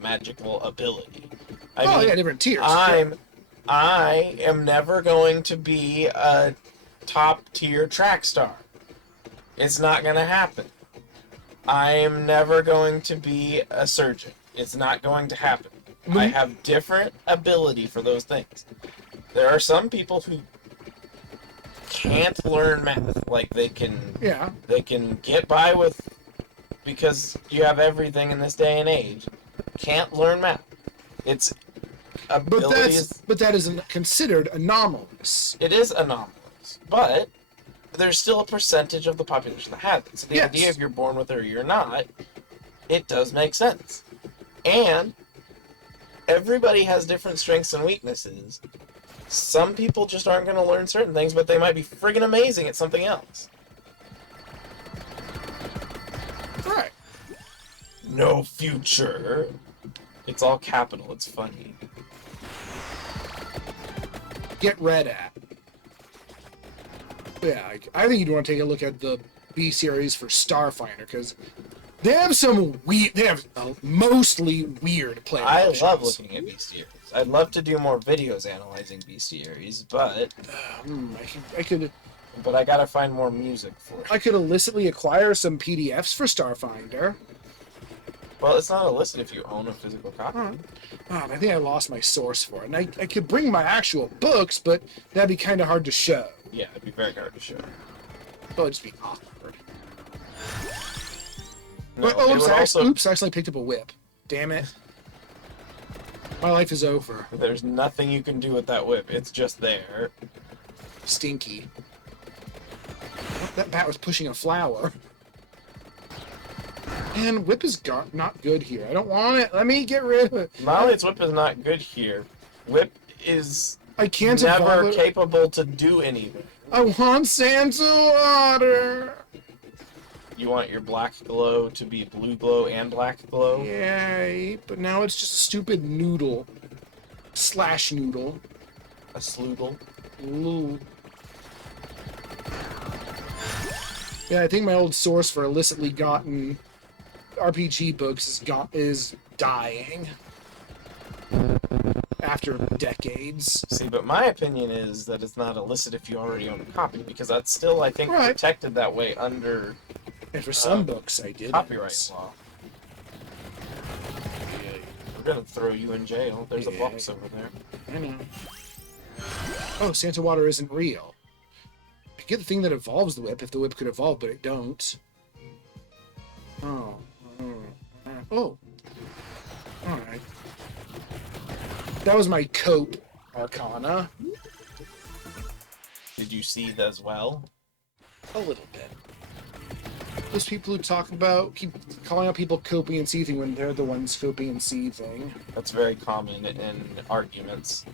magical ability. Yeah, different tiers. I am never going to be a top tier track star. It's not going to happen. I am never going to be a surgeon. It's not going to happen. I have different ability for those things. There are some people who can't learn math. Like they can get by with, because you have everything in this day and age. Can't learn math. It's abilities. But that isn't considered anomalous. It is anomalous, but there's still a percentage of the population that has it. So the idea if you're born with it or you're not, it does make sense. And everybody has different strengths and weaknesses. Some people just aren't going to learn certain things, but they might be friggin' amazing at something else. Right. No future. It's all capital. It's funny. Get read at. Yeah, I think you'd want to take a look at the B series for Starfinder, because they have some weird. They have mostly weird player options. I love looking at B series. I'd love to do more videos analyzing B series, but I could. But I gotta find more music for it. I could illicitly acquire some PDFs for Starfinder. Well, it's not illicit if you own a physical copy. I think I lost my source for it. And I could bring my actual books, but that'd be kind of hard to show. Yeah, it'd be very hard to show. It would just be awkward. No, oops, I accidentally picked up a whip. Damn it. My life is over. There's nothing you can do with that whip. It's just there. Stinky. That bat was pushing a flower. Man, whip is not good here. I don't want it. Let me get rid of it. Not only is whip is not good here, whip is never capable to do anything. I want Santa water. You want your black glow to be blue glow and black glow? Yay, but now it's just a stupid noodle. Slash noodle. A sloodle. Ooh. Yeah, I think my old source for illicitly gotten RPG books is dying. After decades. See, but my opinion is that it's not illicit if you already own a copy, because that's still, I think, protected that way under... And for some books, I did. Copyright law. We're gonna throw you in jail. There's a box over there. I know. Oh, Santa water isn't real. I get the thing that evolves the whip if the whip could evolve, but it don't. Oh. Oh. Alright. That was my cope arcana. Did you see that as well? A little bit. Those people who keep calling out people coping and seething when they're the ones coping and seething. That's very common in arguments.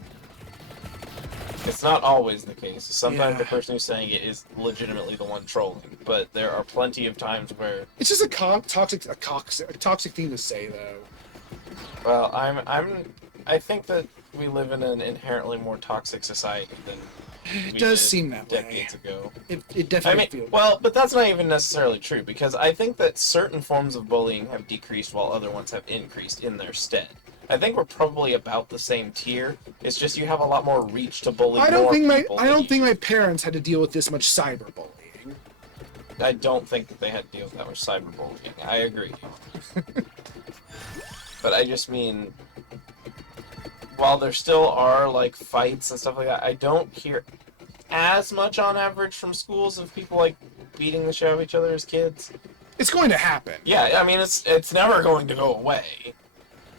It's not always the case. Sometimes the person who's saying it is legitimately the one trolling, but there are plenty of times where... It's just a toxic thing to say, though. Well, I think that we live in an inherently more toxic society than it does seem that decades ago. It definitely feels. Well, but that's not even necessarily true, because I think that certain forms of bullying have decreased while other ones have increased in their stead. I think we're probably about the same tier. It's just you have a lot more reach to bully more people. I don't think my parents had to deal with this much cyberbullying. I don't think that they had to deal with that much cyberbullying. I agree. But I just mean, while there still are like fights and stuff like that, I don't hear as much on average from schools of people like beating the shit out of each other as kids. It's going to happen. Yeah, I mean it's never going to go away.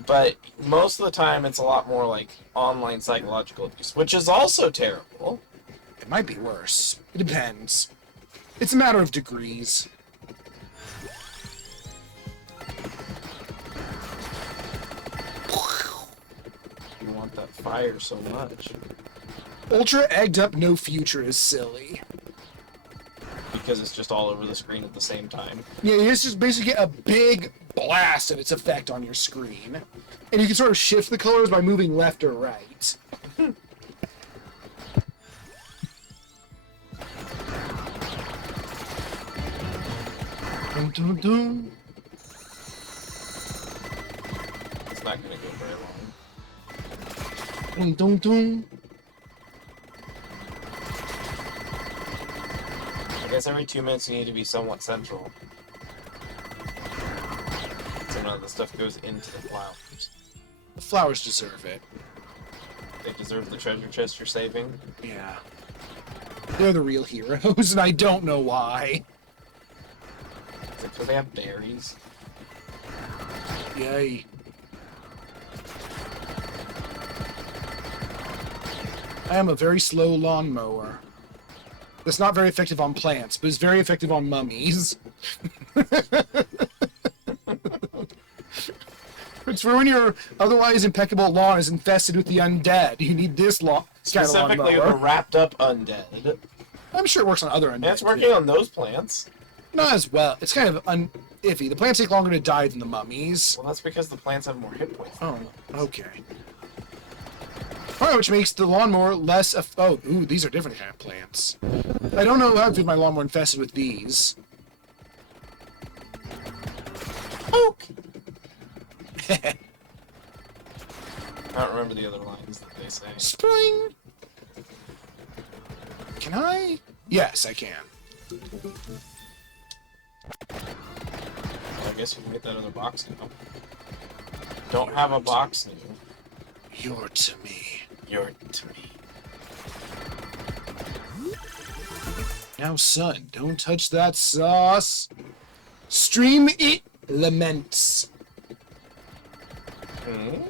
But most of the time it's a lot more like online psychological abuse, which is also terrible. It might be worse. It depends. It's a matter of degrees. You want that fire so much. Ultra egged up no future is silly. Because it's just all over the screen at the same time. Yeah, you just basically get a big blast of its effect on your screen. And you can sort of shift the colors by moving left or right. Dun, dun, dun. not gonna go very long. Dun, dun, dun. I guess every 2 minutes you need to be somewhat central. So none of the stuff goes into the flowers. The flowers deserve it. They deserve the treasure chest you're saving. Yeah. They're the real heroes, and I don't know why. Is it because they have berries? Yay. I am a very slow lawnmower. That's not very effective on plants, but it's very effective on mummies. It's for when your otherwise impeccable lawn is infested with the undead. You need this kind of Specifically the lawnmower. wrapped up undead. I'm sure it works on other undead. And it's working on those plants. Not as well. It's kind of iffy. The plants take longer to die than the mummies. Well, that's because the plants have more hit points. Oh, okay. Alright, which makes the lawnmower less... ooh, these are different kind of plants. I don't know how to get my lawnmower infested with these. Poke! I don't remember the other lines that they say. Spring! Can I? Yes, I can. Well, I guess you can get that other box now. Don't have a box now. You're to me. You're to me. Now, son, don't touch that sauce. Stream it laments. Hmm?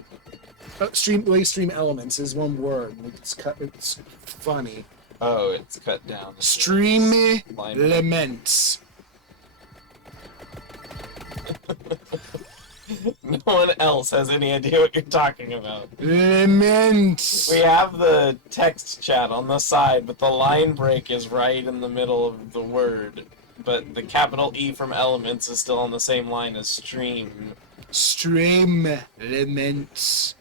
Stream elements is one word. It's funny. Oh, it's cut down. Stream Line. laments. No one else has any idea what you're talking about. Laments. We have the text chat on the side, but the line break is right in the middle of the word. But the capital E from elements is still on the same line as stream. Stream laments.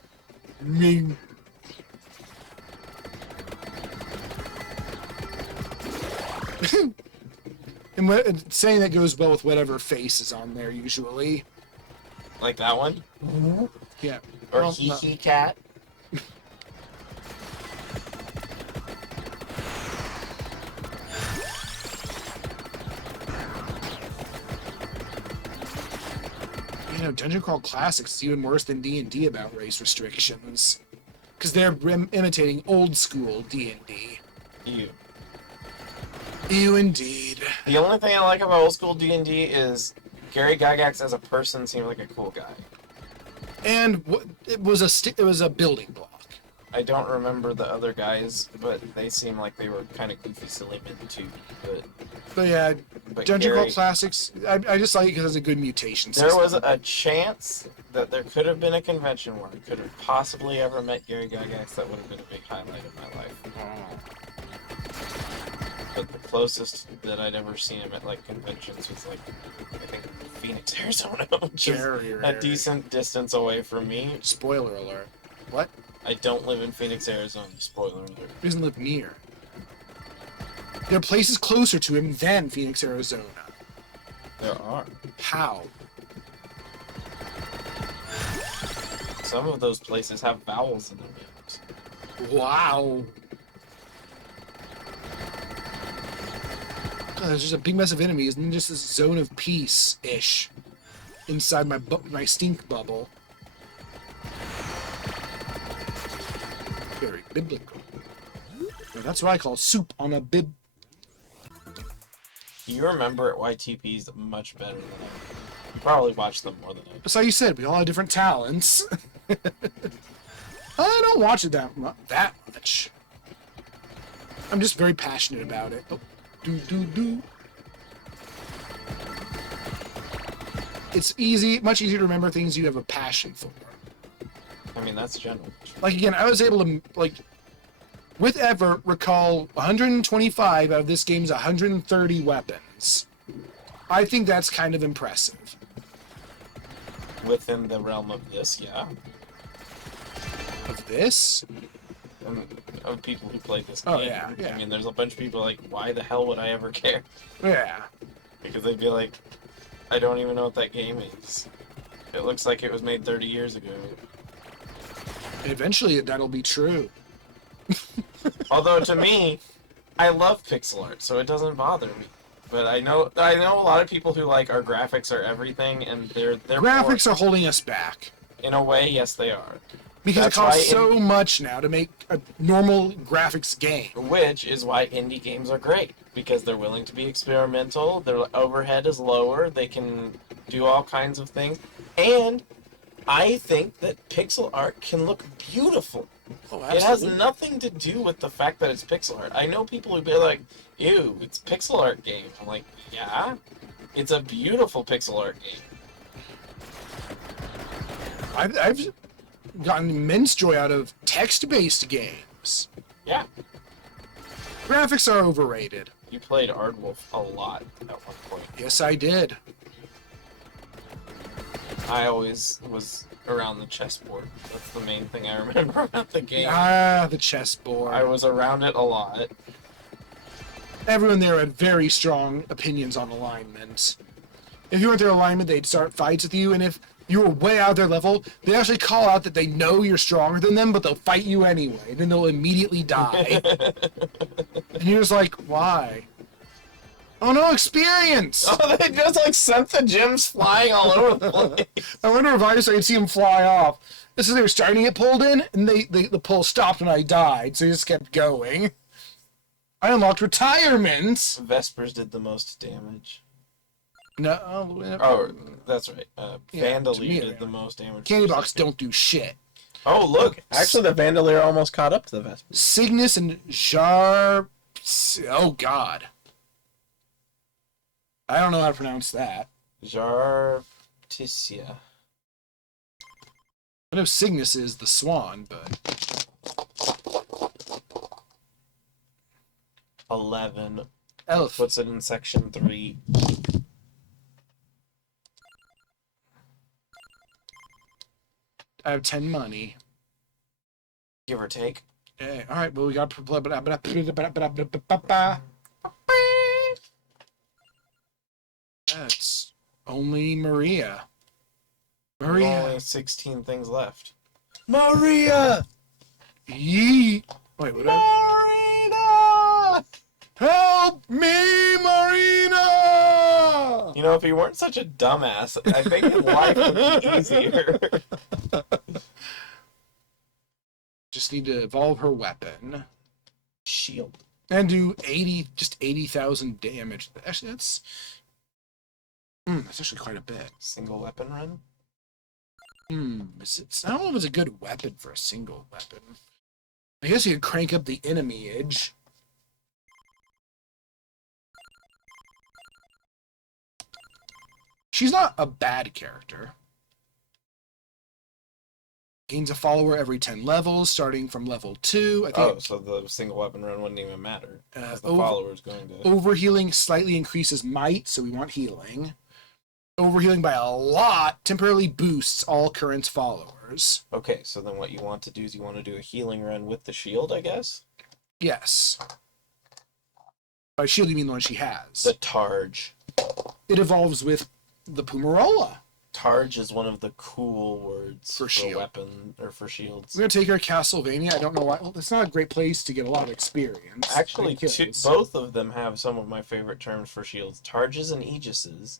Ring. And saying that goes well with whatever face is on there usually. Like that one? Yeah. Or Well, hee no. hee cat? You know, Dungeon Crawl Classics is even worse than D&D about race restrictions. Because they're imitating old school D&D. You. Ew, indeed. The only thing I like about old school D&D is Gary Gygax as a person seemed like a cool guy. And it was a building block. I don't remember the other guys, but they seem like they were kind of goofy, silly men too. But yeah, But Dungeon Crawl Gary, Classics, I just like it because it's a good mutation system. there was a chance that there could have been a convention where I could have possibly ever met Gary Gygax. That would have been a big highlight of my life. But the closest that I'd ever seen him at like conventions was like, I think Phoenix, Arizona, which is Very a rare. decent distance away from me. Spoiler alert. What? I don't live in Phoenix, Arizona. Spoiler alert. He doesn't live near. There are places closer to him than Phoenix, Arizona. There are. How? Some of those places have vowels in their names. Wow. God, there's just a big mess of enemies and just this zone of peace-ish inside my stink bubble. Very biblical. Now, that's what I call soup on a bib. You remember at YTPs much better than I do. You probably watch them more than I do. That's how you said. We all have different talents. I don't watch it that much. I'm just very passionate about it. Oh, do. It's much easier to remember things you have a passion for. I mean, that's general. Like again, I was able to with effort recall 125 out of this game's 130 weapons. I think that's kind of impressive. Within the realm of this, yeah. Of this? Of people who play this Oh, game. yeah. I mean, there's a bunch of people like, why the hell would I ever care? Yeah. Because they'd be like, I don't even know what that game is. It looks like it was made 30 years ago. Eventually, that'll be true. Although to me, I love pixel art, so it doesn't bother me. But I know a lot of people who like our graphics are everything, and they're Graphics are holding us back. in a way, yes, they are. Because That's it costs why so much now to make a normal graphics game. Which is why indie games are great, because they're willing to be experimental, their overhead is lower, they can do all kinds of things, and I think that pixel art can look beautiful. Oh, It has nothing to do with the fact that it's pixel art. I know people who be like, ew, it's pixel art game. I'm like, yeah, it's a beautiful pixel art game. I've gotten immense joy out of text-based games. Yeah, Graphics are overrated. you played Aardwolf a lot at one point. Yes, I did. I always was around the chessboard. That's the main thing I remember about the game. Ah, the chessboard. I was around it a lot. Everyone there had very strong opinions on alignment. If you weren't their alignment, they'd start fights with you, and if you were way out of their level, they actually call out that they know you're stronger than them, but they'll fight you anyway. Then they'll immediately die. And you're just like, why? Oh no, experience! Oh, they just like sent the gems flying all over the place. I wonder if I could see them fly off. This is they were starting to get pulled in, and the pull stopped when I died, so they just kept going. I unlocked retirement! Vespers did the most damage. No, Oh, that's right. Yeah, to me, Vandalier did the most damage. Candy Box don't do shit. Oh, look! Actually, the Vandalier almost caught up to the Vespers. Cygnus and Jar... Oh, God. I don't know how to pronounce that. Jarticia. I know Cygnus is the swan, but... 11. Elf. Puts it in section 3. I have 10 money. Give or take. Okay, alright, well, we got... That's only Maria. Maria. Only 16 things left. Maria! Yeet. Wait, what? Marina! Help me, Marina! You know, if he weren't such a dumbass, I think his life would be easier. Just need to evolve her weapon. Shield. And do 80,000 damage. Actually, that's actually quite a bit. Single weapon run? I don't know if it's a good weapon for a single weapon. I guess you could crank up the enemy edge. She's not a bad character. Gains a follower every 10 levels, starting from level 2. I think. Oh, so the single weapon run wouldn't even matter. 'Cause the over- follower's going to... Overhealing slightly increases might, so we want healing. Overhealing by a lot temporarily boosts all current followers. Okay, so then what you want to do is you want to do a healing run with the shield, I guess? Yes. By shield, you mean the one she has. The Targe. It evolves with the Pumarola. Targe is one of the cool words For shield. weapon, or for shields. We're going to take her Castlevania. I don't know why. Well, it's not a great place to get a lot of experience. Actually, Great kills. both of them have some of my favorite terms for shields. Targes and Aegises.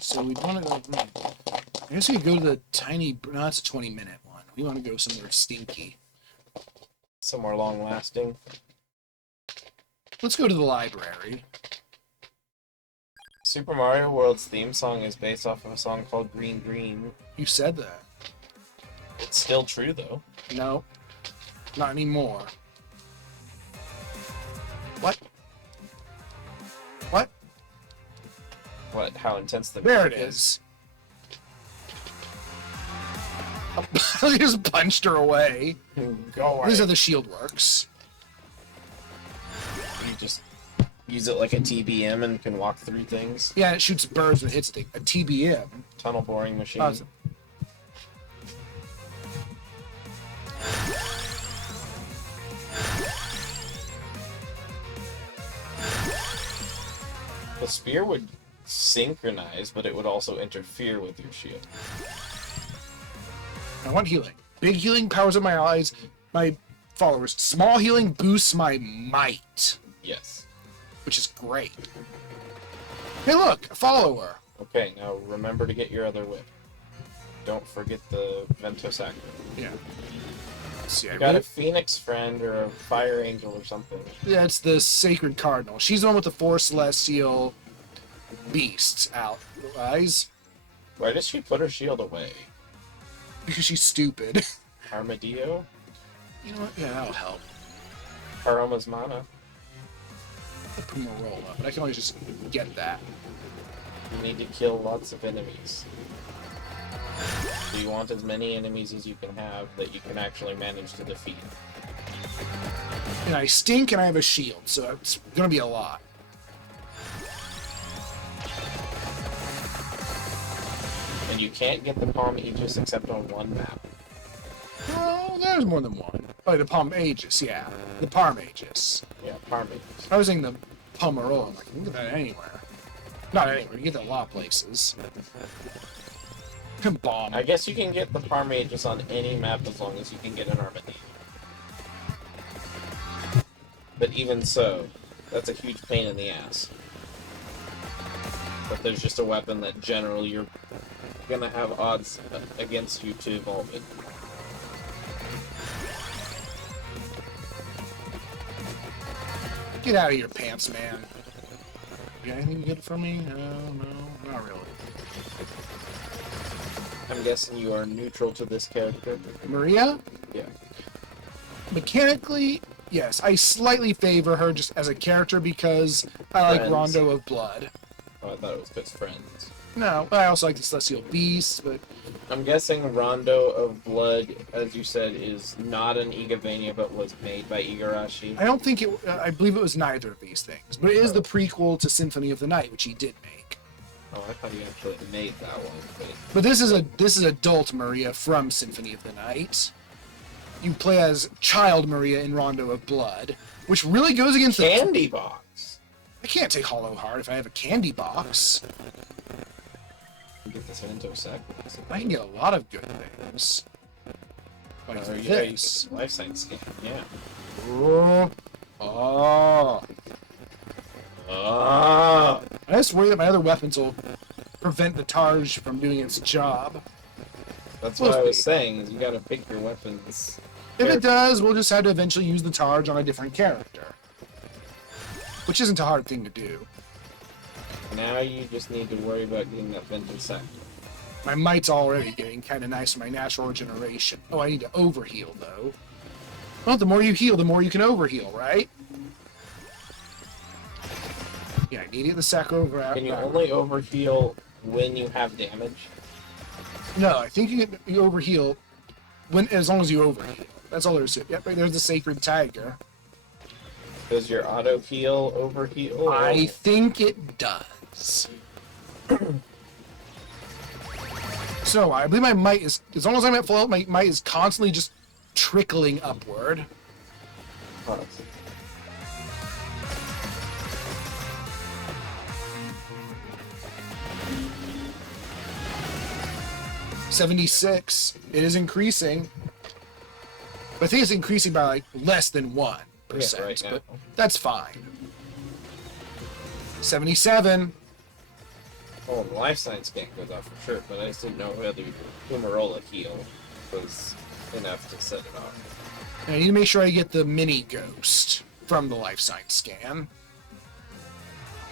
So we want to go... I guess we could go to the tiny... No, that's a 20-minute one. We want to go somewhere stinky. Somewhere long-lasting. Let's go to the library. Super Mario World's theme song is based off of a song called Green Green. You said that. It's still true, though. No. Not anymore. What? What? What? How intense the There it music is. I just punched her away. Go away. These are the shield works. You just use it like a TBM and can walk through things. Yeah, it shoots birds when it hits a TBM. Tunnel boring machine. Awesome. The spear would synchronize, but it would also interfere with your shield. I want healing. Big healing powers up my allies, my followers. Small healing boosts my might, Yes. which is great. Hey, look, a follower. Okay, now remember to get your other whip. Don't forget the Vento Sacro. Yeah. See, I You got really, a Phoenix friend or a Fire Angel or something. yeah, it's the Sacred Cardinal. She's the one with the 4 celestial beasts out. Eyes, Why does she put her shield away? because she's stupid. Armadillo? You know what? Yeah, that'll help. Paroma's mana? I'll put more roll up, but I can always just get that. You need to kill lots of enemies. So you want as many enemies as you can have that you can actually manage to defeat. And I stink and I have a shield, so it's gonna be a lot. And you can't get the Palm Aegis except on one map. Oh, there's more than one. Oh, the Palm Aegis, yeah. The Palm Aegis. Yeah, Palm Aegis. I was thinking the Palmarola. I'm like, you can get that anywhere. Not anywhere, you get that a lot of places. Bomb. I guess you can get the Palm Aegis on any map as long as you can get an Armadillo. But even so, that's a huge pain in the ass. But there's just a weapon that generally you're gonna have odds against you to evolve it. Get out of your pants, man. You got anything good for me? No, not really. I'm guessing you are neutral to this character. Maria? Yeah. Mechanically, yes. I slightly favor her just as a character because I like Friends. Rondo of Blood. Oh, I thought it was best friends. No, I also like the Celestial Beasts, but I'm guessing Rondo of Blood, as you said, is not an Igavania, but was made by Igarashi. I don't think it. I believe it was neither of these things. But it is the prequel to Symphony of the Night, which he did make. Oh, I thought you actually made that one. But this is adult Maria from Symphony of the Night. You play as child Maria in Rondo of Blood, which really goes against the. Candy Box! I can't take Hollow Heart if I have a candy box. You get this Vento Sacro. I can get a lot of good things. Like Yeah, you this. get the Life Science scan, yeah. Oh. Oh. Ah! I just worry that my other weapons will prevent the Targe from doing its job. That's what I was saying, is you gotta pick your weapons. If it does, we'll just have to eventually use the Targe on a different character. Which isn't a hard thing to do. Now you just need to worry about getting that Vento Sacro. My might's already getting kind of nice for my natural regeneration. Oh, I need to overheal, though. Well, the more you heal, the more you can overheal, right? Yeah, I need to get the Sacro over. Can you only overheal when you have damage? No, I think you overheal as long as you overheal. That's all there is to it. Yep, right there's the Sacred Tiger. Does your auto heal overheal? I think it does. So I believe my might is, as long as I'm at full health, my might is constantly just trickling upward. Oh, 76. It is increasing. But I think it's increasing by like less than 1%. Yeah, right now. But that's fine. 77. Oh, the Life Science scan goes off for sure, but I just didn't know whether Fumarola heal was enough to set it off. And I need to make sure I get the mini ghost from the life science scan.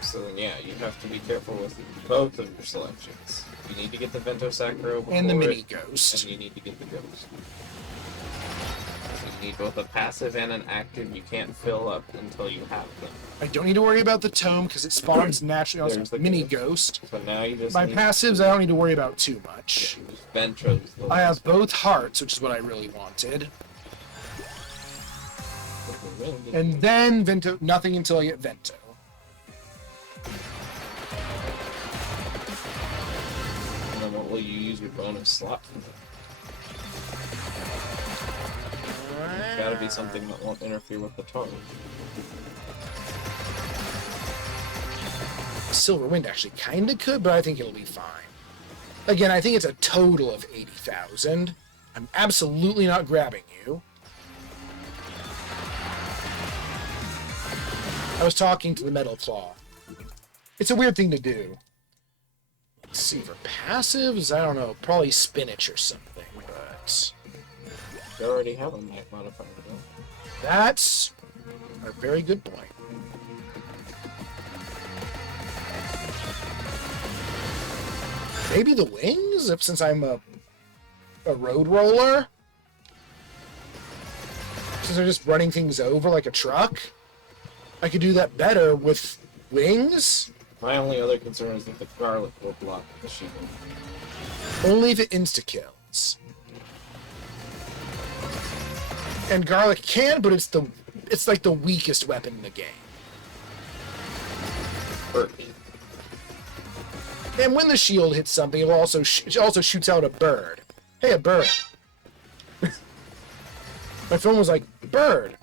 So then, yeah, you have to be careful with both of your selections. You need to get the Vento Sacro before And the mini it, ghost. and you need to get the ghost. You need both a passive and an active. You can't fill up until you have them. I don't need to worry about the tome because it spawns naturally. Also, There's the mini ghost. ghost. So now you just My need passives, I don't need to worry about too much. to use Ventro's. the I have last both hearts, which is what I really wanted. one. And then Vento, nothing until I get Vento. And then what will you use your bonus slot for? It's gotta be something that won't interfere with the tone. Silverwind actually kind of could, but I think it'll be fine. Again, I think it's a total of 80,000. I'm absolutely not grabbing you. I was talking to the Metal Claw. It's a weird thing to do. Let's see, for passives, I don't know, probably spinach or something, but You already have a Mach modifier, though. that's a very good point. Maybe the wings, since I'm a road roller? Since they're just running things over like a truck? I could do that better with wings? My only other concern is that the garlic will block the shield. Only if it insta-kills. And garlic can, but it's like the weakest weapon in the game. Hurt me. And when the shield hits something, it also shoots out a bird. Hey, a bird. My phone was like, bird.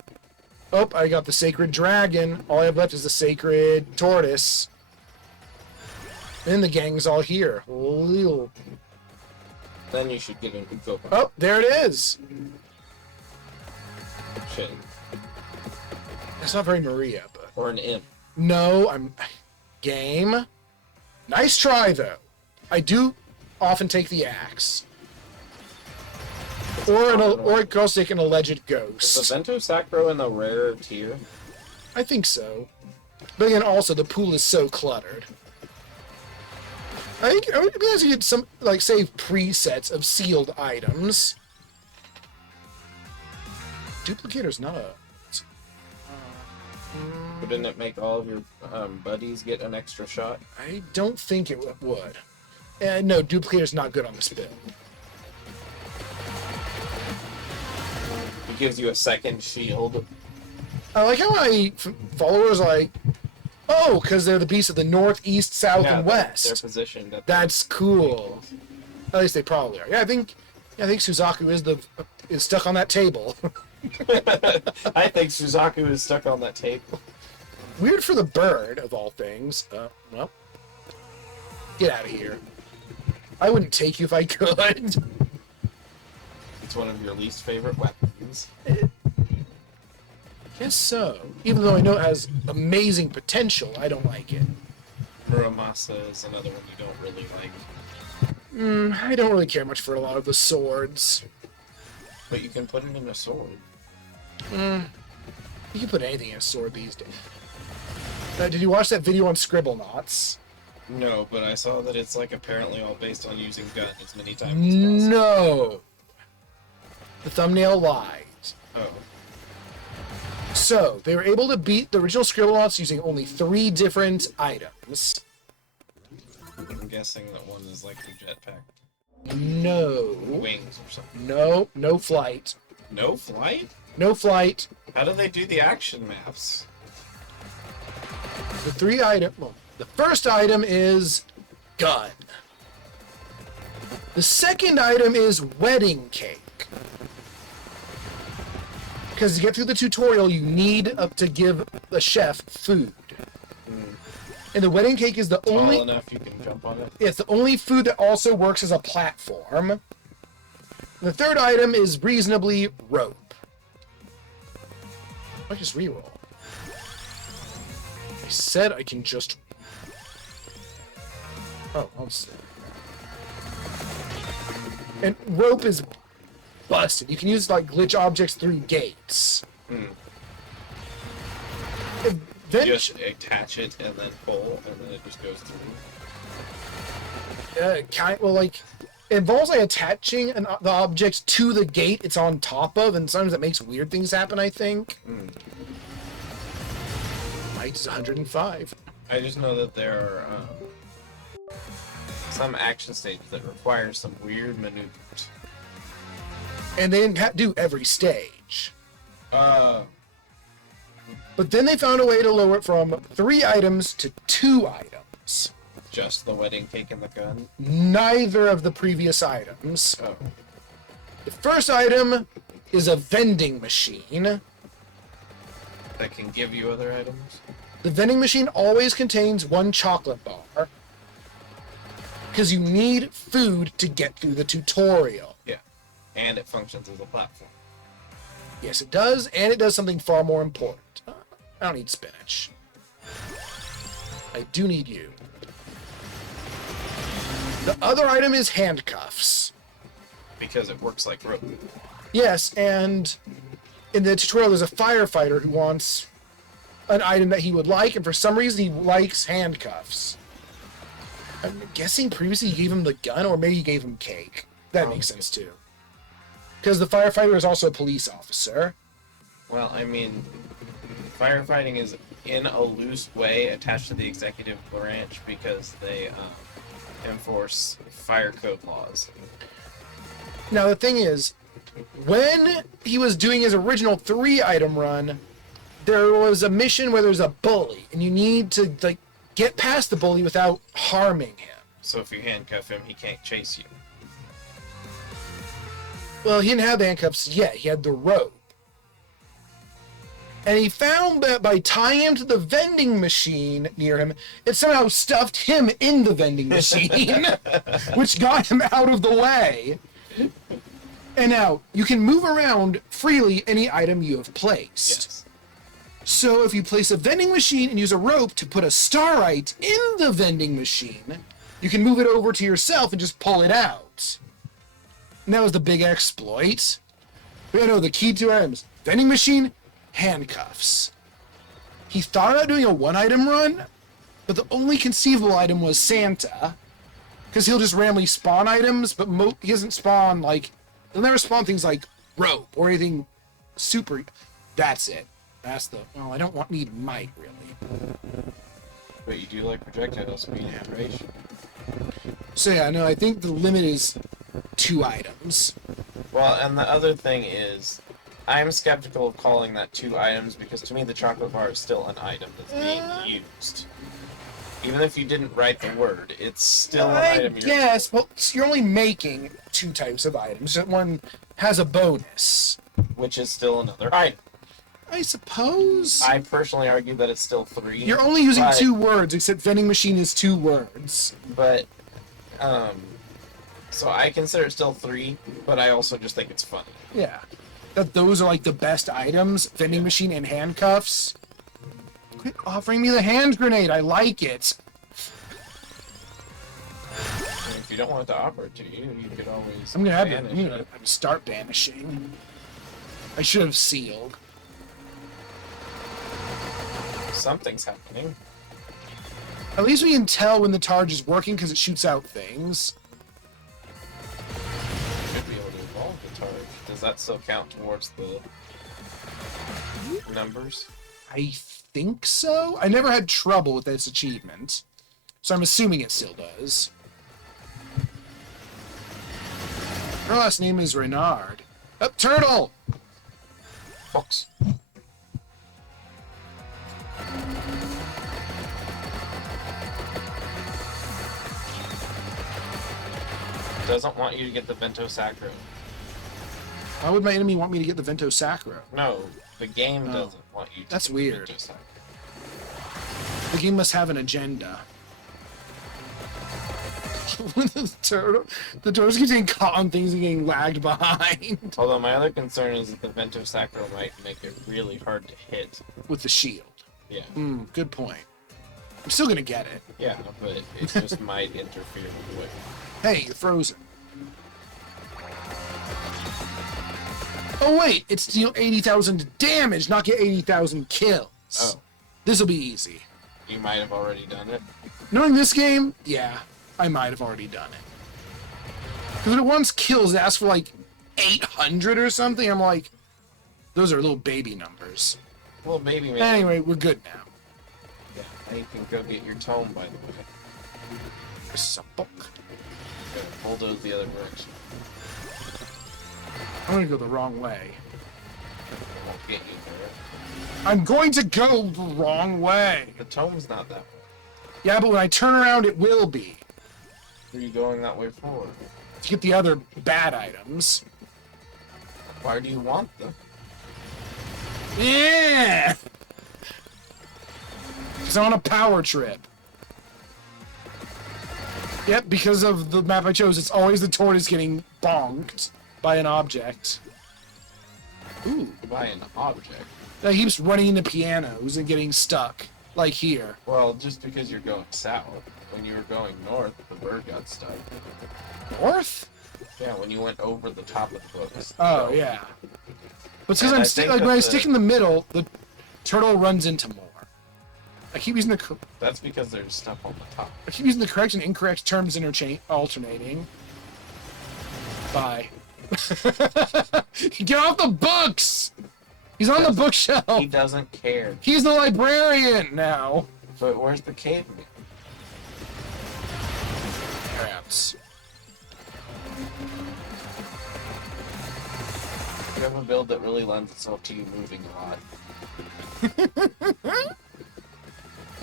Oh, I got the sacred dragon. All I have left is the sacred tortoise. And the gang's all here. Lil. Then you should get an Uko. Oh, there it is. Shit. That's not very Maria, but... Or an imp. No, I'm... Game. Nice try, though. I do often take the axe. Or it goes take an alleged Is ghost. the Vento Sacro in the rare tier? I think so. But again, also, the pool is so cluttered. I think it'd be nice to get some, like, save presets of sealed items. Duplicator's not a... Wouldn't it make all of your buddies get an extra shot? I don't think it would. No, Duplicator's not good on this build. It gives you a second shield. I like how my followers are like, oh, because they're the beasts of the north, east, south, Yeah, and they're west. positioned at That's cool. At least they probably are. Yeah, I think Suzaku is stuck on that table. I think Suzaku is stuck on that table. Weird for the bird, of all things. Well, get out of here. I wouldn't take you if I could. It's one of your least favorite weapons. Guess so. Even though I know it has amazing potential, I don't like it. Muramasa is another one you don't really like. I don't really care much for a lot of the swords. But you can put it in a sword. You can put anything in a sword these days. Did you watch that video on Scribblenauts? No, but I saw that it's like apparently all based on using gun as many times as possible. No. The thumbnail lied. Oh. So, they were able to beat the original Scribblenauts using only 3 different items. I'm guessing that one is like the jetpack. No. Wings or something. No. No flight. No flight? No flight. How do they do the action maps? The 3 item. Well, the first item is gun. The second item is wedding cake. Because to get through the tutorial, you need to give the chef food. And the wedding cake is the Tall only... enough you can jump on it? It's the only food that also works as a platform. The third item is reasonably rope. I just reroll. I said I can just... Oh, I'm sorry. And rope is busted. You can use like glitch objects through gates. Then, You just attach it and then pull, and then it just goes through. it involves like attaching the object to the gate it's on top of, and sometimes that makes weird things happen, I think. Might is 105. I just know that there are some action stages that require some weird maneuvers. And they didn't do every stage. But then they found a way to lower it from 3 items to 2 items. Just the wedding cake and the gun? Neither of the previous items. Oh. The first item is a vending machine. That can give you other items? The vending machine always contains one chocolate bar because you need food to get through the tutorial. Yeah. And it functions as a platform. Yes, it does, and it does something far more important. I don't need spinach. I do need you. The other item is handcuffs. Because it works like rope. Yes, and in the tutorial there's a firefighter who wants an item that he would like, and for some reason he likes handcuffs. I'm guessing previously you gave him the gun, or maybe you gave him cake. That makes sense too. Because the firefighter is also a police officer. Well, I mean, firefighting is in a loose way attached to the executive branch because they enforce fire code laws. Now the thing is, when he was doing his original 3-item run, there was a mission where there's a bully, and you need to like get past the bully without harming him. So if you handcuff him, he can't chase you. Well, he didn't have handcuffs yet. He had the rope. And he found that by tying him to the vending machine near him, it somehow stuffed him in the vending machine, which got him out of the way. And now, you can move around freely any item you have placed. Yes. So if you place a vending machine and use a rope to put a starlight in the vending machine, you can move it over to yourself and just pull it out. And that was the big exploit. But no, the key to items: vending machine, handcuffs. He thought about doing a 1-item run, but the only conceivable item was Santa, because he'll just randomly spawn items, but he doesn't spawn like, he'll never spawn things like rope or anything super. That's it. That's the. Oh, I don't need might really. But you do like projectile speed and duration. So yeah, no, I think the limit is 2 items. Well, and the other thing is, I'm skeptical of calling that 2 items because to me the chocolate bar is still an item that's being used. Even if you didn't write the word, it's still an item. Yes, well, you're only making 2 types of items. One has a bonus. Which is still another item. I suppose. I personally argue that it's still 3. You're only using but, 2 words, except vending machine is 2 words. But, so I consider it still 3, but I also just think it's funny. Yeah. That those are like the best items, vending machine and handcuffs. Quit offering me the hand grenade, I like it. And if you don't want it to operate to you, you could always I'm gonna have banish to it. start banishing. I should have sealed. Something's happening. At least we can tell when the charge is working because it shoots out things. You should be able to evolve the target. Does that still count towards the numbers? I think so. I never had trouble with this achievement, so I'm assuming it still does. Her last name is Renard. Oh, Turtle! Fox. Doesn't want you to get the Vento Sacro. Why would my enemy want me to get the Vento Sacro? No, the game Oh. doesn't want you to That's get weird. the Vento Sacro. The game must have an agenda. the turtles keep getting caught on things and getting lagged behind Although my other concern is that the Vento Sacro might make it really hard to hit. with the shield. Yeah. Good point. I'm still gonna get it. Yeah, but it just might interfere with the way. Hey, you're frozen. Oh wait, it's deal 80,000 damage, not get 80,000 kills. Oh. This'll be easy. You might have already done it. Knowing this game, yeah, I might have already done it. Because when it once kills, it asks for like 800 or something. I'm like, those are little baby numbers. Well, maybe, maybe. Anyway, we're good now. Yeah, now you can go get your tome, by the way. This is a book. Gotta bulldoze the other direction. I'm gonna go the wrong way. It won't get you there. I'm going to go the wrong way. The tome's not that way. Yeah, but when I turn around, it will be. What are you going that way for? To get the other bad items. Why do you want them? Yeah! Because I'm on a power trip. Yep, because of the map I chose, it's always the tortoise getting bonked by an object. Ooh. By an object. That keeps running into pianos and getting stuck. Like here. Well, just because you're going south. When you were going north, the bird got stuck. North? Yeah, when you went over the top of the books. Oh, yeah. But because And I'm I stick think like when I that's stick in the middle, the turtle runs into more. I keep using That's because there's stuff on the top. I keep using the correct and incorrect terms alternating. Bye. Get off the books! He's on the bookshelf! He doesn't care. He's the librarian now! But where's the caveman? Perhaps. You have a build that really lends itself to you moving a lot.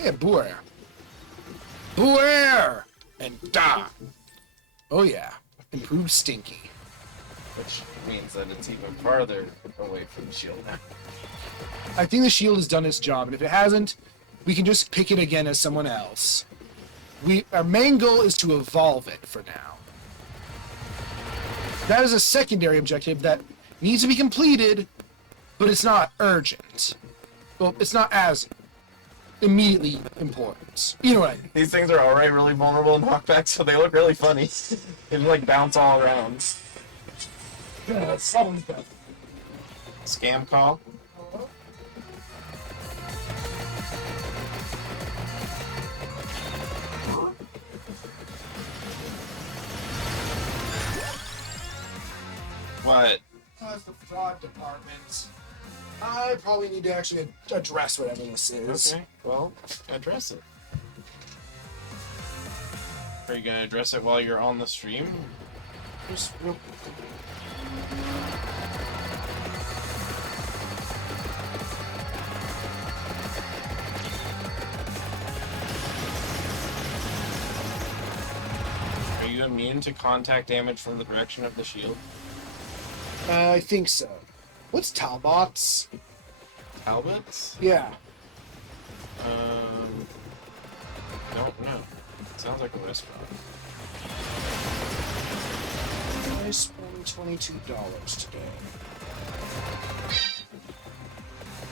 Yeah, Buer. Buer! And da! Oh yeah. Improved Stinky. Which means that it's even farther away from the shield now. I think the shield has done its job, and if it hasn't, we can just pick it again as someone else. Our main goal is to evolve it for now. That is a secondary objective that needs to be completed, but it's not urgent. Well, it's not as immediately important. You know what I mean? These things are already really vulnerable in knockback, so they look really funny. They just like bounce all around. Yeah, someone's got Scam call. What? That's the fraud department. I probably need to actually address whatever this is. Okay, well, address it. Are you gonna address it while you're on the stream? Just real- Are you immune to contact damage from the direction of the shield? I think so. What's Talbots? Talbots? Yeah. Don't know. Sounds like a restaurant. I spent $22 today.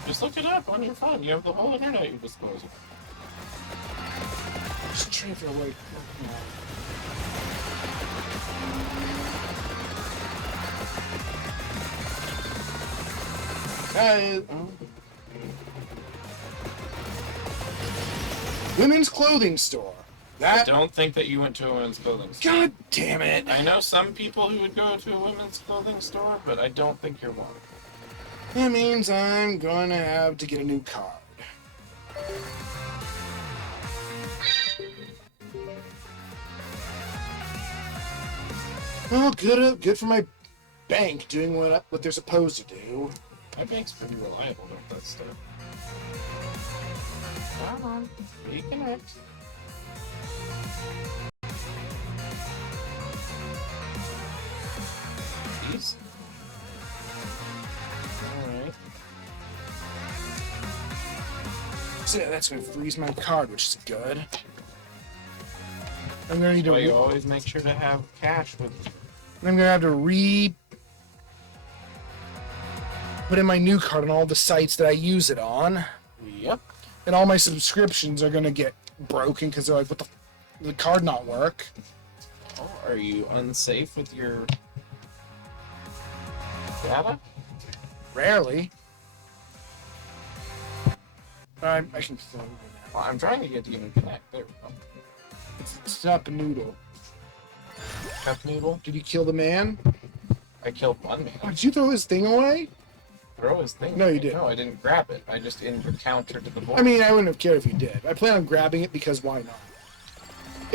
Just look it up on your phone. You have the whole internet at your disposal. Just trying to figure out women's clothing store. I That. don't think that you went to a women's clothing store. God damn it! I know some people who would go to a women's clothing store, but I don't think you're one. That means I'm gonna have to get a new card. Well, good for my bank doing what they're supposed to do. My bank's pretty reliable with that stuff. Come on, reconnect. Please. Alright. So yeah, that's gonna freeze my card, which is good. I'm gonna need to. But you always make sure to have cash with you. I'm gonna have to put in my new card on all the sites that I use it on, Yep. and all my subscriptions are gonna get broken because they're like, "What the card not work?" Oh, are you unsafe with your data? Rarely. I can fill it now. Well, I'm trying to get you to connect. There we go. It's not a noodle. Cup noodle. Did you kill the man? I killed one Oh, man. did you throw his thing away? Throw his thing. No, you away. didn't. No, I didn't grab it. I just encountered the board. I mean, I wouldn't have cared if you did. I plan on grabbing it because why not?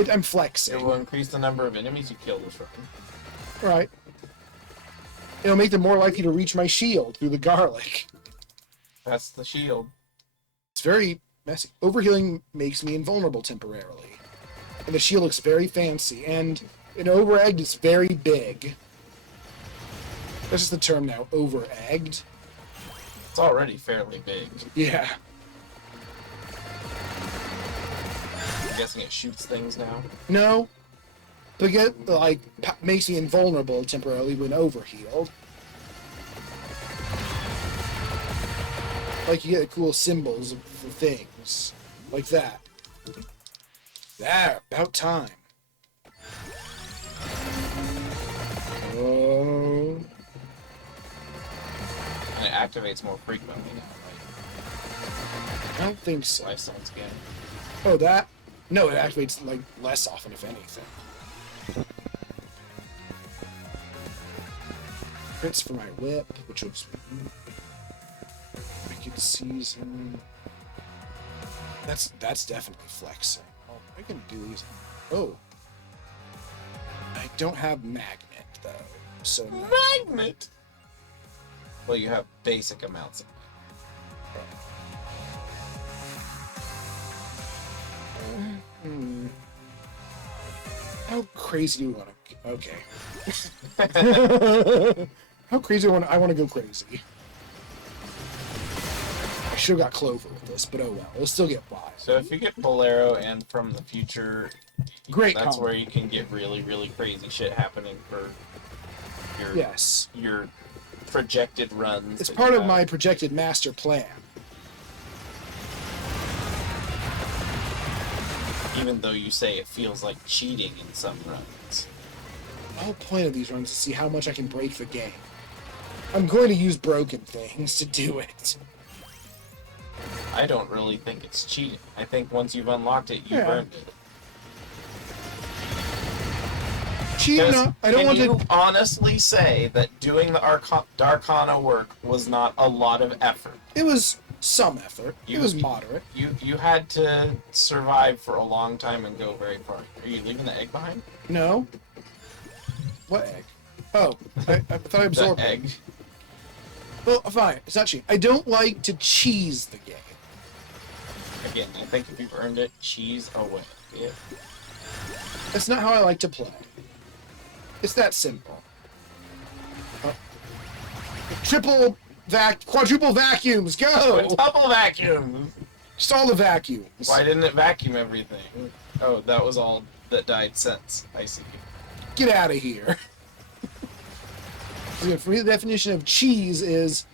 I'm it flexing. will increase the number of enemies you kill this round. Right. It'll make them more likely to reach my shield through the garlic. That's the shield. It's very messy. Overhealing makes me invulnerable temporarily. And the shield looks very fancy. And in over-egged, it's very big. That's just the term now, over-egged. It's already fairly big. Yeah. guessing it shoots things now. No. But get like makes me invulnerable temporarily when overhealed. Like you get cool symbols for things. Like that. There, about time. Oh. And it activates more frequently now, I don't think so. right? Life Science game. Oh, that? No, it activates like less often, if anything. Crits for my whip, which was Wicked Season. That's definitely flexing. Oh, I can do these. Oh, I don't have magnet though, so no. Magnet. Well, you have basic amounts of Hmm. How crazy do you want to? Okay. How crazy I want to go crazy. I should have got Clover with this, but oh well. We'll still get by. So if you get Bolero and From the Future, Great that's combo. where you can get really, really crazy shit happening for your Yes. your projected runs. It's that part you of have. my projected master plan. Even though you say it feels like cheating in some runs. The whole point of these runs is to see how much I can break the game. I'm going to use broken things to do it. I don't really think it's cheating. I think once you've unlocked it, you've Yeah. earned it. Cheating, Because no, I don't can want you to. honestly say that doing the Darkana work was not a lot of effort? It was some effort. It You- was moderate. You had to survive for a long time and go very far. Are you leaving the egg behind? No. What egg? Oh, I thought I The absorbed it. egg. Well, fine. It's not cheating. I don't like to cheese the game. Again, I think if you've earned it, cheese away. Yeah. That's not how I like to play. It's that simple. Oh. Quadruple vacuums, go! Double vacuum! Just all the vacuums. Why didn't it vacuum everything? Oh, that was all that died since. I see. Get out of here. So for me, the definition of cheese is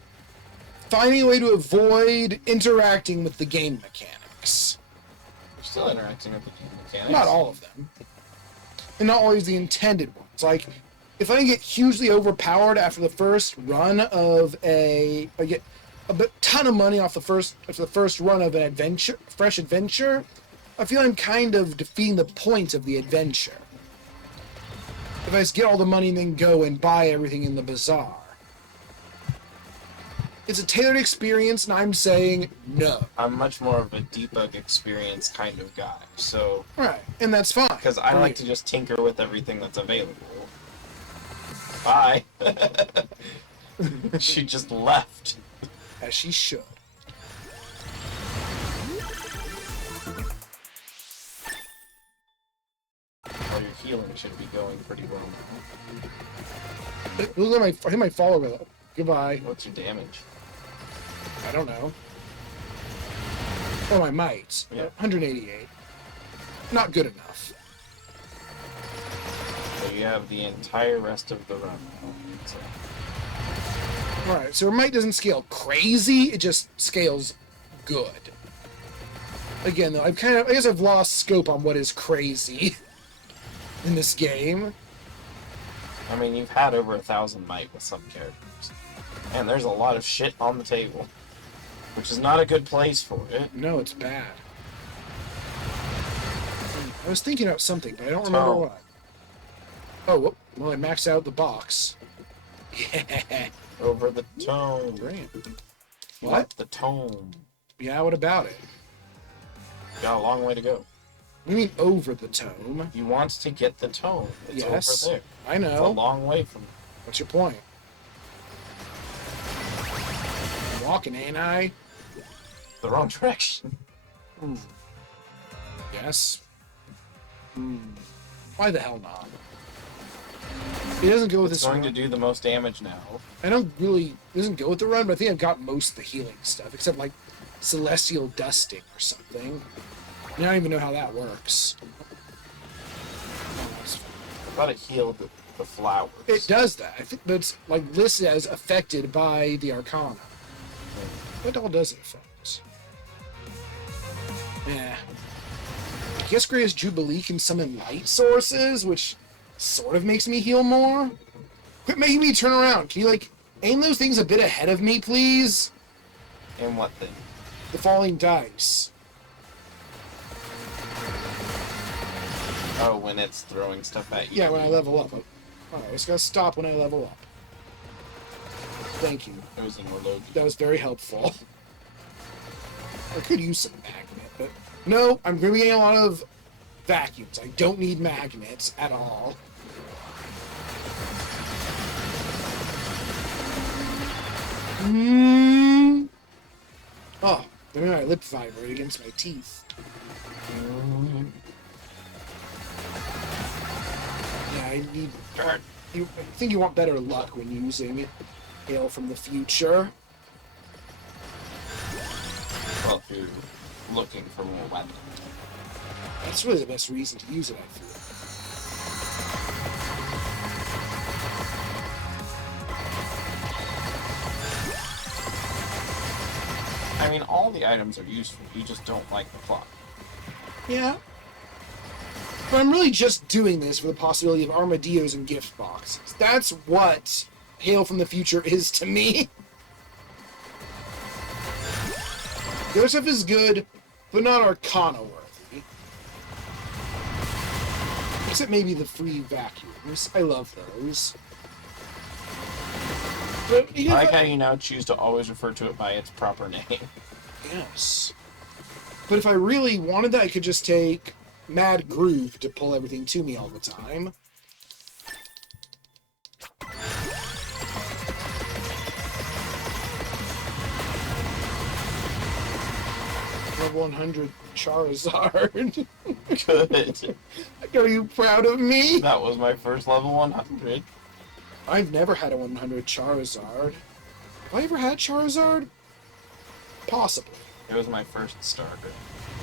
finding a way to avoid interacting with the game mechanics. You're still interacting with the game mechanics. Not all of them. And not always the intended ones. Like, if I get hugely overpowered after the first run of I get ton of money off after the first run of an fresh adventure, I feel I'm kind of defeating the point of the adventure. If I just get all the money and then go and buy everything in the bazaar. It's a tailored experience, and I'm saying no. I'm much more of a debug experience kind of guy, so Right, and that's fine. because I for like you. to just tinker with everything that's available. Bye. She just left. As she should. Well, your healing should be going pretty well now. Look at I think my follower. Goodbye. What's your damage? I don't know. Oh, my might. Yeah. 188. Not good enough. So you have the entire rest of the run now. So Alright, so her might doesn't scale crazy, it just scales good. Again, though, I guess I've lost scope on what is crazy in this game. I mean, you've had over 1,000 might with some characters. And there's a lot of shit on the table. Which is not a good place for it. No, it's bad. I was thinking about something, but I don't remember Tome. what. Oh, well, I maxed out the box. Yeah. Over the tome. Brilliant. You What? want the tome. Yeah, what about it? Got a long way to go. What do you mean over the tome? You want to get the tome. It's Yes. over there. I It's a know. long way from. What's your point? I'm walking, ain't I? The wrong direction. Yes. Why the hell not? It doesn't go with It's this going to run. do the most damage now. I don't really. It doesn't go with the run, but I think I've got most of the healing stuff, except like celestial dusting or something. I don't even know how that works. I thought it healed the flowers. It does that. I think that's like listed as affected by the Arcana. What all does it affect? Yeah. I guess Grey's Jubilee can summon light sources, which sort of makes me heal more. Quit making me turn around. Can you, like, aim those things a bit ahead of me, please? And what thing? The falling dice. Oh, when it's throwing stuff at you. Yeah, when I level up. Alright, I just gotta stop when I level up. Thank you. It was in reload. That was very helpful. I could use some magnet, but no, I'm gonna be getting a lot of vacuums. I don't need magnets at all. Oh, then I lip vibrate against my teeth. Yeah, I need. I think you want better luck when using Hail from the Future. Well, if you're looking for more weapons. That's really the best reason to use it, I feel. I mean, all the items are useful. You just don't like the plot. Yeah. But I'm really just doing this for the possibility of armadillos and gift boxes. That's what Hail from the Future is to me. The other stuff is good, but not Arcana worthy. Except maybe the free vacuums. I love those. But I like how you now choose to always refer to it by its proper name. Yes. But if I really wanted that, I could just take Mad Groove to pull everything to me all the time. Level 100 Charizard. Good. Are you proud of me? That was my first level 100. I've never had a 100 Charizard. Have I ever had Charizard? Possibly. It was my first starter.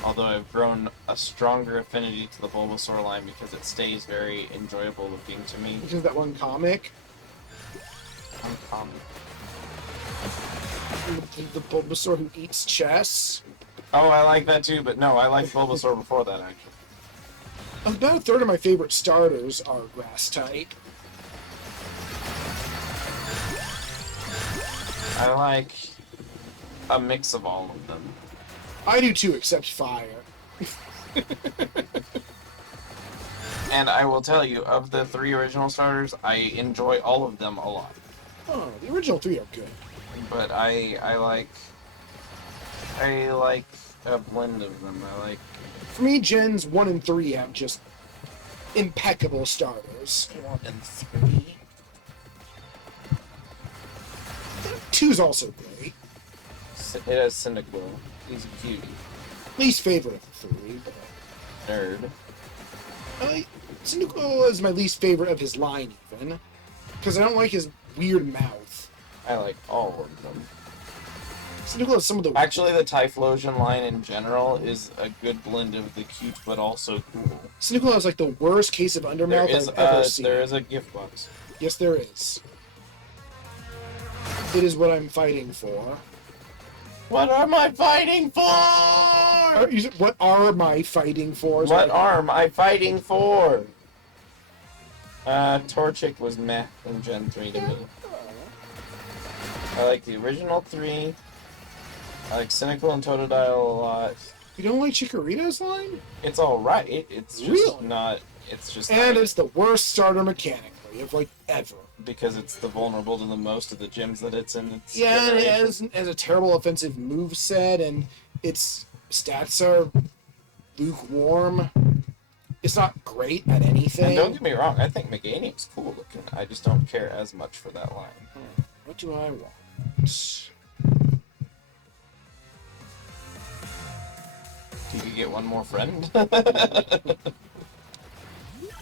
Although I've grown a stronger affinity to the Bulbasaur line because it stays very enjoyable looking to me. Because of that one comic. Uncommon. The Bulbasaur who eats chess. Oh, I like that too, but no, I liked Bulbasaur before that, actually. About a third of my favorite starters are grass type. I like a mix of all of them. I do too, except fire. And I will tell you, of the 3 original starters, I enjoy all of them a lot. Oh, the original 3 are good. But I like a blend of them. I like For me, Gens 1 and 3 have just impeccable starters. 1 and 3. 2's also great. It has Cyndaquil. He's a cutie. Least favorite of the 3, but Nerd. Cyndaquil is my least favorite of his line, even. Because I don't like his weird mouth. I like all of them. Cyndaquil has some of the... Actually, the Typhlosion line in general is a good blend of the cute but also cool. Cyndaquil has like the worst case of undermouth I've ever seen. There is a gift box. Yes, there is. It is what I'm fighting for. What am I fighting for? What are my fighting for? What arm I fighting for? Torchic was meh in Gen 3 to me. I like the original 3. I like Cyndaquil and Totodile a lot. You don't like Chikorita's line? It's alright. It's just Really? not... It's just And not, it's the worst starter mechanically of like ever. because it's the vulnerable to the most of the gyms that it's in. It's Yeah, and it generation. has a terrible offensive move set, and its stats are lukewarm. It's not great at anything. And don't get me wrong, I think Meganium's cool looking. I just don't care as much for that line. What do I want? You could get one more friend.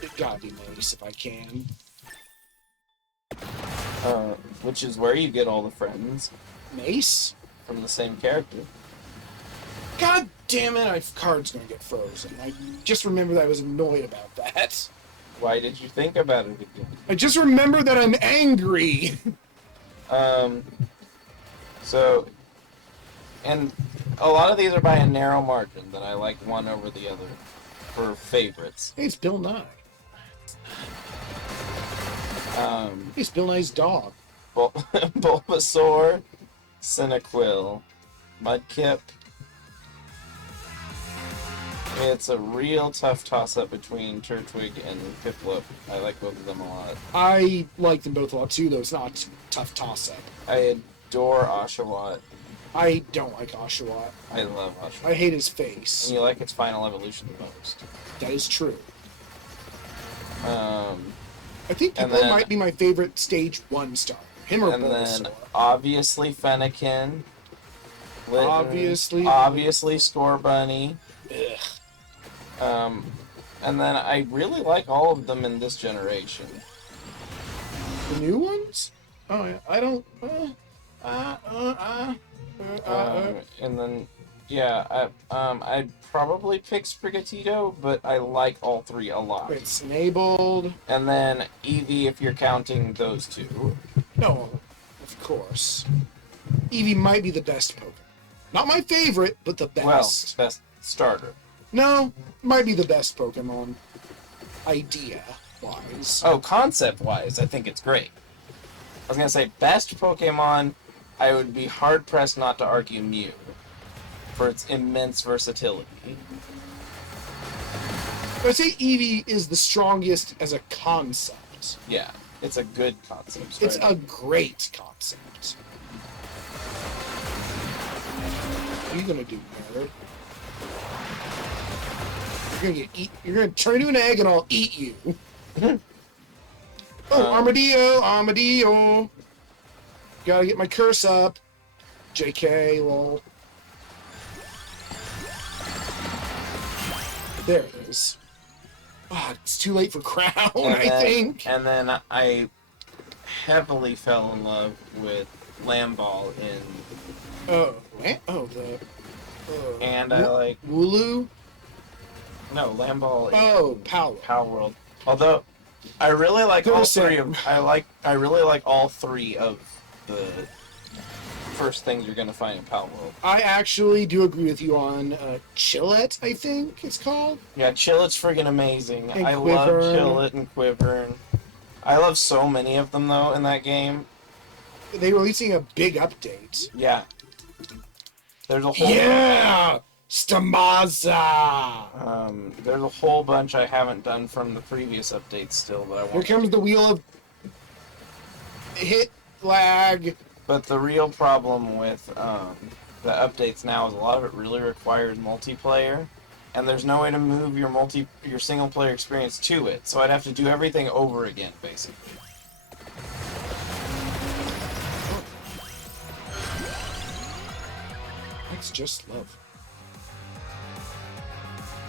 It gotta be nice if I can. Which is where you get all the friends Mace? from the same character. God damn it, my card's gonna get frozen. I just remembered I was annoyed about that. Why did you think about it again? I just remembered that I'm angry. So, and a lot of these are by a narrow margin that I like one over the other for favorites. Hey, it's Bill Nye. Hey, it's Bill Nye's dog. Bulbasaur, Cyndaquil, Mudkip. It's a real tough toss-up between Turtwig and Piplup. I like both of them a lot. I like them both a lot too, though. It's not a tough toss-up. I adore Oshawott. I don't like Oshawott. I love Oshawott. I hate his face. And you like its final evolution the most. That is true. Um, I think And Piplup then- might be my favorite stage 1 star. Him or and Bulbasaur. then obviously Fennekin. Obviously. Obviously Scorbunny. Ugh. And then I really like all of them in this generation. The new ones? Oh, yeah. I don't... And then, yeah, I'd probably pick Sprigatito, but I like all three a lot. It's enabled. And then Eevee, if you're counting those two. No, of course. Eevee might be the best Pokemon. Not my favorite, but the best. Well, best starter. No, might be the best Pokemon. Idea-wise. Oh, concept-wise, I think it's great. I was gonna say, best Pokemon, I would be hard-pressed not to argue Mew, for its immense versatility. I'd say Eevee is the strongest as a concept. Yeah, it's a good concept. It's straight a up. great concept. What are you gonna do, nerd? You're gonna turn into an egg and I'll eat you. Oh, Armadillo! Gotta get my curse up. JK, lol. There it is. Ah, it's too late for Crown, I think. And then I heavily fell in love with Lamball in, The... and I like Wooloo? no Lamball in Oh, Power. Power World. Although I really like all Those three same. of I really like all three of the first things you're gonna find in Power World. I actually do agree with you on Chillet, I think it's called. Yeah, Chillet's friggin' amazing. And I love Quivern. Chillet and Quivern. I love so many of them though in that game. They're releasing a big update. Yeah. There's a whole Yeah! Stamaza! there's a whole bunch I haven't done from the previous updates still that I Here want. comes the wheel of hit lag. But the real problem with the updates now is a lot of it really requires multiplayer, and there's no way to move your single player experience to it. So I'd have to do everything over again, basically. It's just love.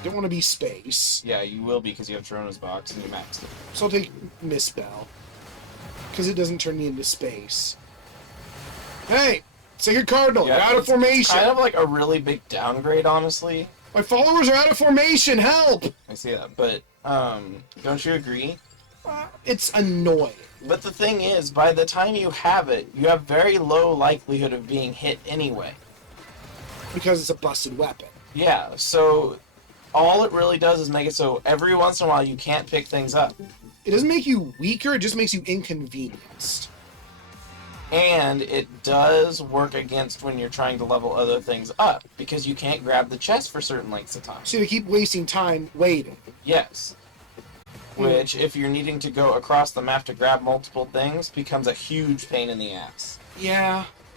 Don't want to be space, Yeah, you will because you have Gerona's box and you maxed it. so I'll take Misspell. Because it doesn't turn me into space. Hey! Sacred Cardinal, you're out of it's formation! kind of like a really big downgrade, honestly. My followers are out of formation! Help! I see that, but don't you agree? It's annoying. But the thing is, by the time you have it, you have very low likelihood of being hit anyway. Because it's a busted weapon. Yeah, so all it really does is make it so every once in a while you can't pick things up. It doesn't make you weaker, it just makes you inconvenienced. And it does work against when you're trying to level other things up, because you can't grab the chest for certain lengths of time. So you keep wasting time waiting. Yes. Which, if you're needing to go across the map to grab multiple things, becomes a huge pain in the ass. Yeah,